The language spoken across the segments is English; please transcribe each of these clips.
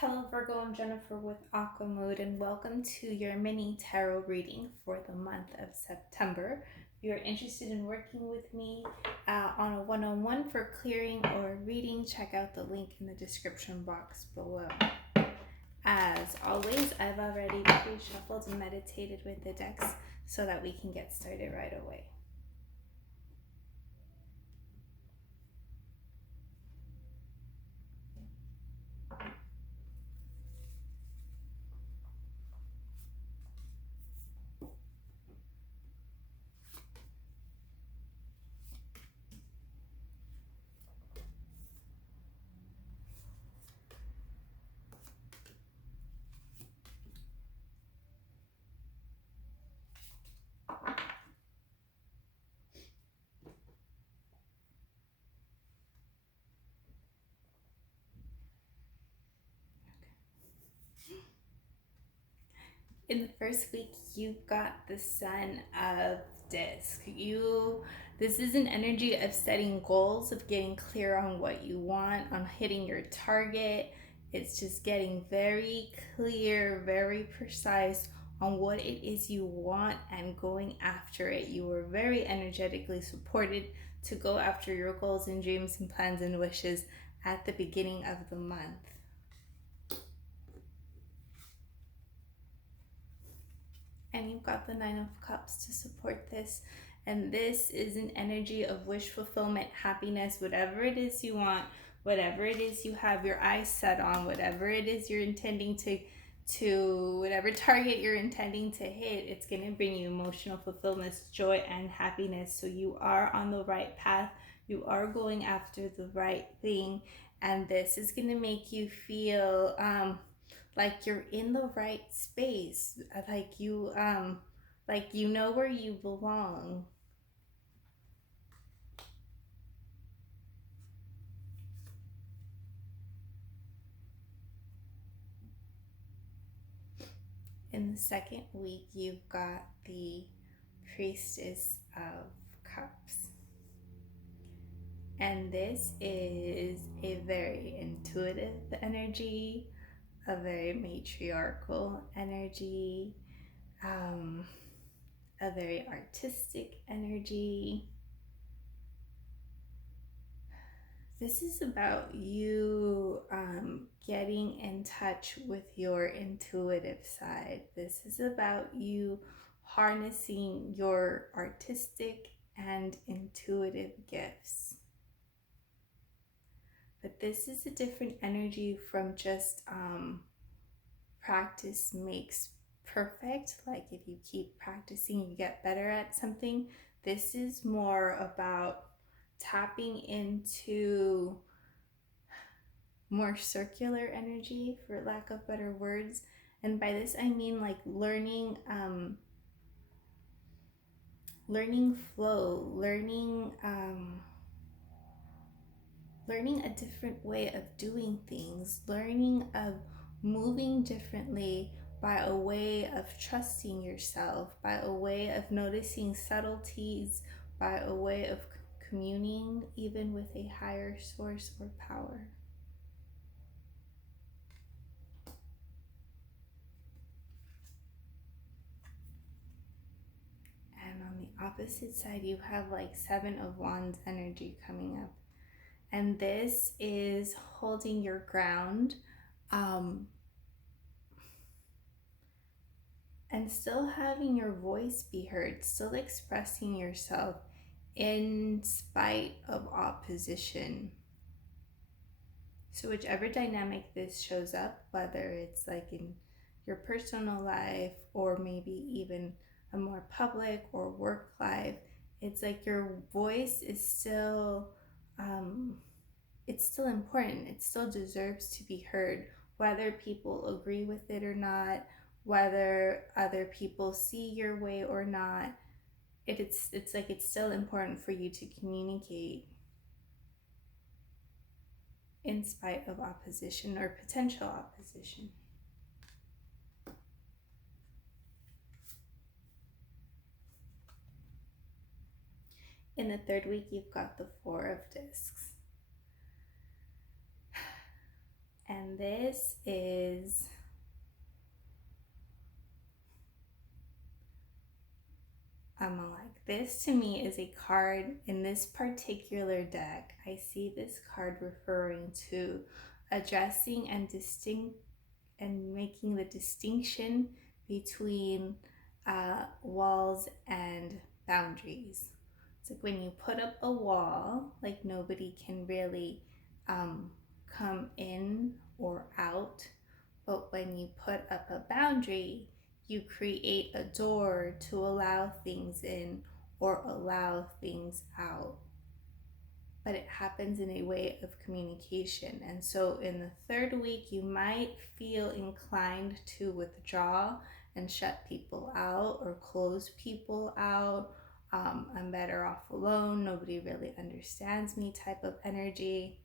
Hello Virgo, I'm Jennifer with Aqua Mood and welcome to your mini tarot reading for the month of September. If you're interested in working with me on a one-on-one for clearing or reading, check out the link in the description box below. As always, I've already pre-shuffled and meditated with the decks so that we can get started right away. In the first week, you've got the Sun of Disc. This is an energy of setting goals, of getting clear on what you want, on hitting your target. It's just getting very clear, very precise on what it is you want and going after it. You were very energetically supported to go after your goals and dreams and plans and wishes at the beginning of the month. And you've got the Nine of Cups to support this. And this is an energy of wish fulfillment, happiness, whatever it is you want, whatever it is you have your eyes set on, whatever it is you're intending to whatever target you're intending to hit, it's going to bring you emotional fulfillment, joy, and happiness. So you are on the right path. You are going after the right thing. And this is going to make you feel like you're in the right space, like you know where you belong. In the second week, you've got the Priestess of Cups, and this is a very intuitive energy, a very matriarchal energy, a very artistic energy. This is about you getting in touch with your intuitive side. This is about you harnessing your artistic and intuitive gifts. But this is a different energy from just practice makes perfect. Like if you keep practicing, you get better at something. This is more about tapping into more circular energy, for lack of better words. And by this I mean like learning flow, learning a different way of doing things, learning of moving differently by a way of trusting yourself, by a way of noticing subtleties, by a way of communing even with a higher source or power. And on the opposite side, you have like Seven of Wands energy coming up. And this is holding your ground, and still having your voice be heard, still expressing yourself in spite of opposition. So whichever dynamic this shows up, whether it's like in your personal life or maybe even a more public or work life, it's like your voice is still it's still important. It still deserves to be heard, whether people agree with it or not, whether other people see your way or not. It's like it's still important for you to communicate in spite of opposition or potential opposition. In the third week, you've got the Four of Discs. And And this is like this to me is a card in this particular deck. I see this card referring to addressing and making the distinction between walls and boundaries. It's like when you put up a wall, like nobody can really come in or out. But when you put up a boundary, you create a door to allow things in or allow things out. But it happens in a way of communication. And so in the third week, you might feel inclined to withdraw and shut people out or close people out. I'm better off alone. Nobody really understands me type of energy.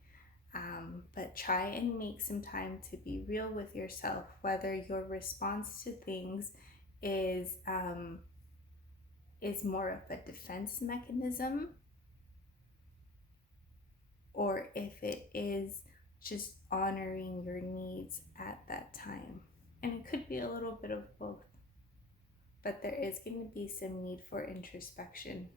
But try and make some time to be real with yourself, whether your response to things is more of a defense mechanism or if it is just honoring your needs at that time. And it could be a little bit of both, but there is going to be some need for introspection.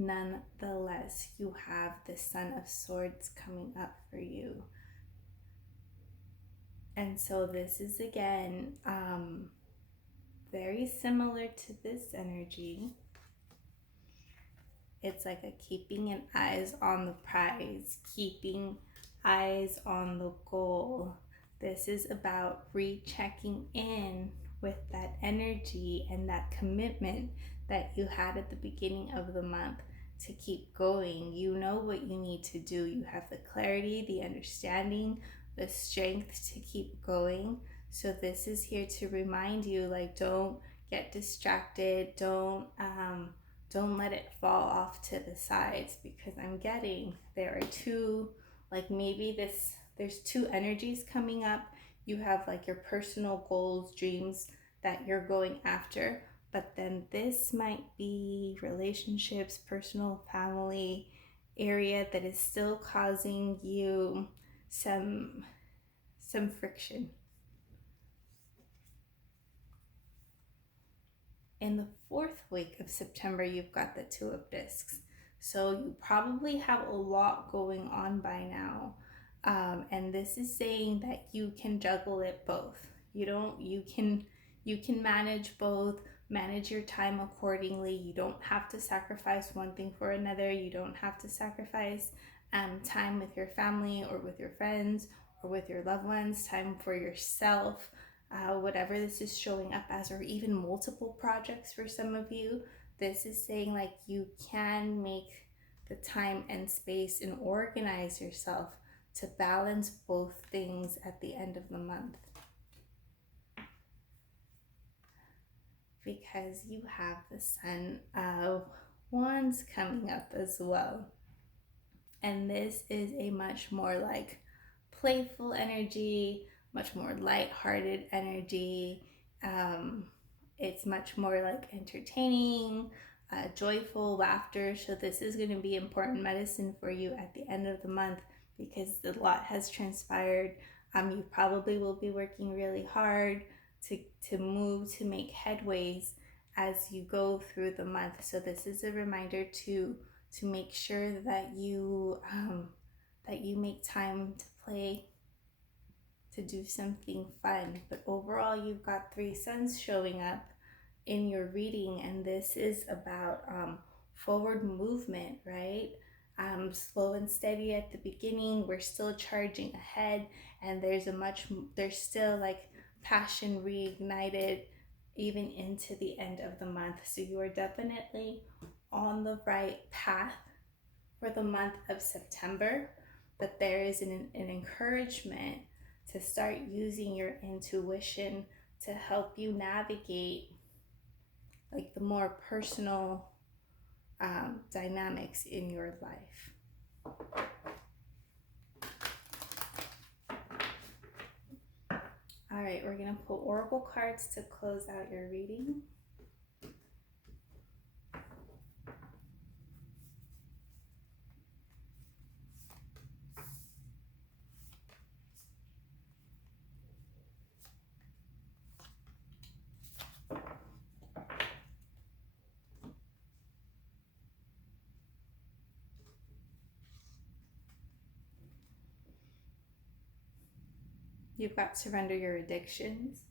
Nonetheless, you have the Sun of Swords coming up for you. And so this is again very similar to this energy. It's like a keeping an eyes on the prize, keeping eyes on the goal. This is about rechecking in with that energy and that commitment that you had at the beginning of the month to keep going. You know what you need to do. You have the clarity, the understanding, the strength to keep going. So this is here to remind you, like, don't get distracted. Don't let it fall off to the sides, because I'm getting there are two, like maybe there's two energies coming up. You have like your personal goals, dreams that you're going after, but then this might be relationships, personal, family area that is still causing you some friction. In the fourth week of September, you've got the Two of Discs. So you probably have a lot going on by now. And this is saying that you can juggle it both. You can manage both, manage your time accordingly. You don't have to sacrifice one thing for another. You don't have to sacrifice time with your family or with your friends or with your loved ones, time for yourself. Whatever this is showing up as, or even multiple projects for some of you, this is saying like you can make the time and space and organize yourself to balance both things at the end of the month. Because you have the Sun of Wands coming up as well. And this is a much more like playful energy, much more lighthearted energy. It's much more like entertaining, joyful laughter. So this is going to be important medicine for you at the end of the month, because a lot has transpired. You probably will be working really hard to move, to make headways as you go through the month. So this is a reminder to make sure that you make time to play, to do something fun. But overall, you've got 3 suns showing up in your reading, and this is about forward movement, right? Slow and steady at the beginning. We're still charging ahead, and there's still like passion reignited even into the end of the month. So you are definitely on the right path for the month of September, but there is an encouragement to start using your intuition to help you navigate like the more personal dynamics in your life. All right, we're going to pull oracle cards to close out your reading. You've got surrender your addictions.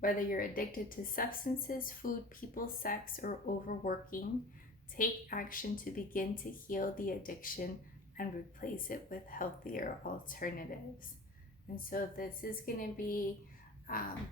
Whether you're addicted to substances, food, people, sex, or overworking, take action to begin to heal the addiction and replace it with healthier alternatives. And so this is going to be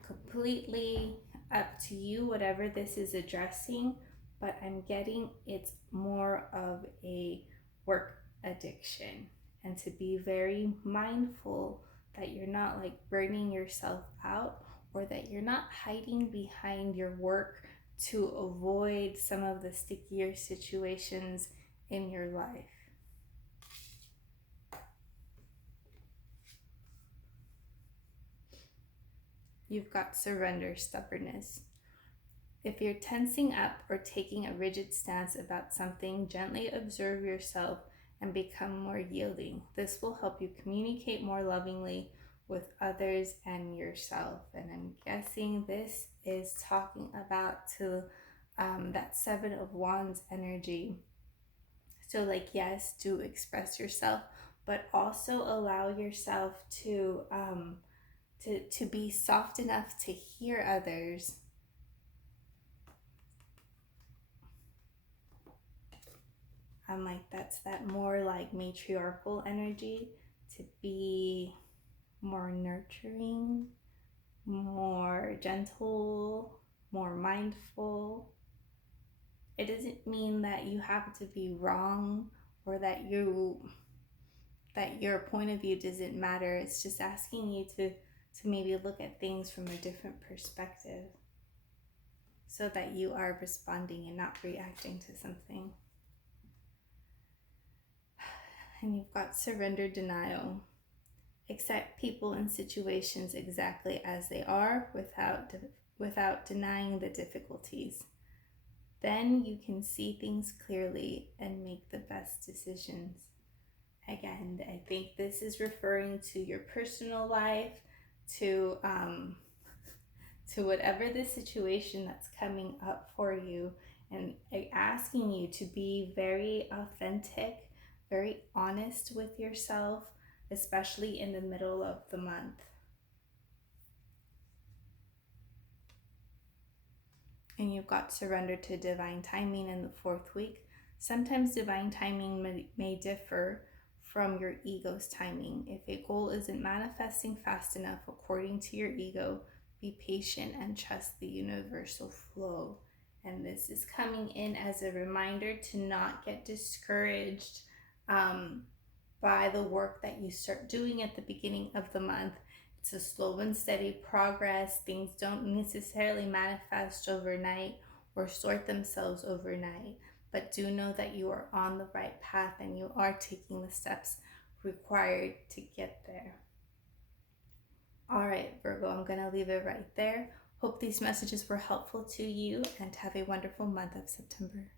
completely up to you, whatever this is addressing, but I'm getting it's more of a work addiction, and to be very mindful that you're not like burning yourself out, or that you're not hiding behind your work to avoid some of the stickier situations in your life. You've got surrender stubbornness. If you're tensing up or taking a rigid stance about something, gently observe yourself and become more yielding. This will help you communicate more lovingly with others and yourself. And I'm guessing this is talking about to that Seven of Wands energy. So, like, yes, do express yourself, but also allow yourself to be soft enough to hear others. I'm like, that's that more like matriarchal energy, to be more nurturing, more gentle, more mindful. It doesn't mean that you have to be wrong, or that your point of view doesn't matter. It's just asking you to maybe look at things from a different perspective, so that you are responding and not reacting to something. And you've got surrender denial. Accept people and situations exactly as they are without denying the difficulties. Then you can see things clearly and make the best decisions. Again, I think this is referring to your personal life, to whatever the situation that's coming up for you, and asking you to be very authentic, very honest with yourself, especially in the middle of the month. And you've got surrender to divine timing in the 4th week. Sometimes divine timing may differ from your ego's timing. If a goal isn't manifesting fast enough according to your ego, be patient and trust the universal flow. And this is coming in as a reminder to not get discouraged by the work that you start doing at the beginning of the month. It's a slow and steady progress. Things don't necessarily manifest overnight or sort themselves overnight, but do know that you are on the right path and you are taking the steps required to get there. All right, Virgo, I'm going to leave it right there. Hope these messages were helpful to you, and have a wonderful month of September.